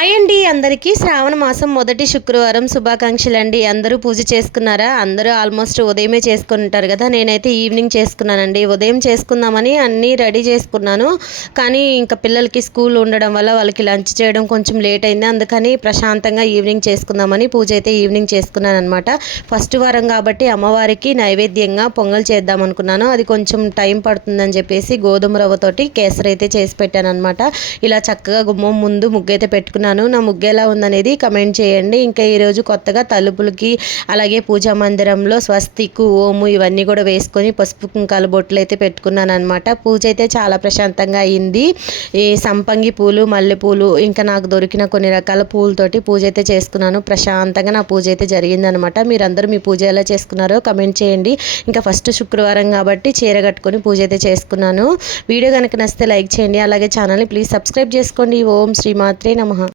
Hi అండి అందరికీ శ్రావణ మాసం మొదటి శుక్రవారం శుభాకాంక్షలు అండి. అందరూ పూజ చేసుకున్నారా? అందరూ ఆల్మోస్ట్ ఉదయమే చేసుకుని ఉంటారు కదా. నేనైతే ఈవినింగ్ చేసుకున్నానండి. ఉదయం చేసుకుందామని అన్నీ రెడీ చేసుకున్నాను, కానీ ఇంకా పిల్లలకి స్కూల్ ఉండడం వల్ల వాళ్ళకి లంచ్ చేయడం కొంచెం లేట్ అయింది. అందుకని ప్రశాంతంగా ఈవినింగ్ చేసుకుందామని పూజ అయితే ఈవినింగ్ చేసుకున్నాను అనమాట. ఫస్ట్ వారం కాబట్టి అమ్మవారికి నైవేద్యంగా పొంగల్ చేద్దాం అనుకున్నాను. అది కొంచెం టైం పడుతుందని చెప్పేసి గోధుమ రవ్వతోటి కేసరి అయితే చేసి పెట్టాను అనమాట. ఇలా చక్కగా గుమ్మం ముందు ముగ్గు అయితే పెట్టుకున్నాను. నా ముగ్గు ఎలా ఉందనేది కమెంట్ చేయండి. ఇంకా ఈరోజు కొత్తగా తలుపులకి అలాగే పూజా మందిరంలో స్వస్తికు ఓము ఇవన్నీ కూడా వేసుకొని పసుపు కుంకాల బొట్లు అయితే పెట్టుకున్నాను అనమాట. పూజ అయితే చాలా ప్రశాంతంగా అయింది. ఈ సంపంగి పూలు, మల్లెపూలు, ఇంకా నాకు దొరికిన కొన్ని రకాల పూలతోటి పూజ అయితే చేసుకున్నాను. ప్రశాంతంగా నా పూజ అయితే జరిగిందనమాట. మీరందరూ మీ పూజ ఎలా చేసుకున్నారో కమెంట్ చేయండి. ఇంకా ఫస్ట్ శుక్రవారం కాబట్టి చీర కట్టుకొని పూజ అయితే చేసుకున్నాను. వీడియో కనుక నచ్చితే లైక్ చేయండి. అలాగే ఛానల్ని ప్లీజ్ సబ్స్క్రైబ్ చేసుకోండి. ఓం శ్రీమాత్రే నమః.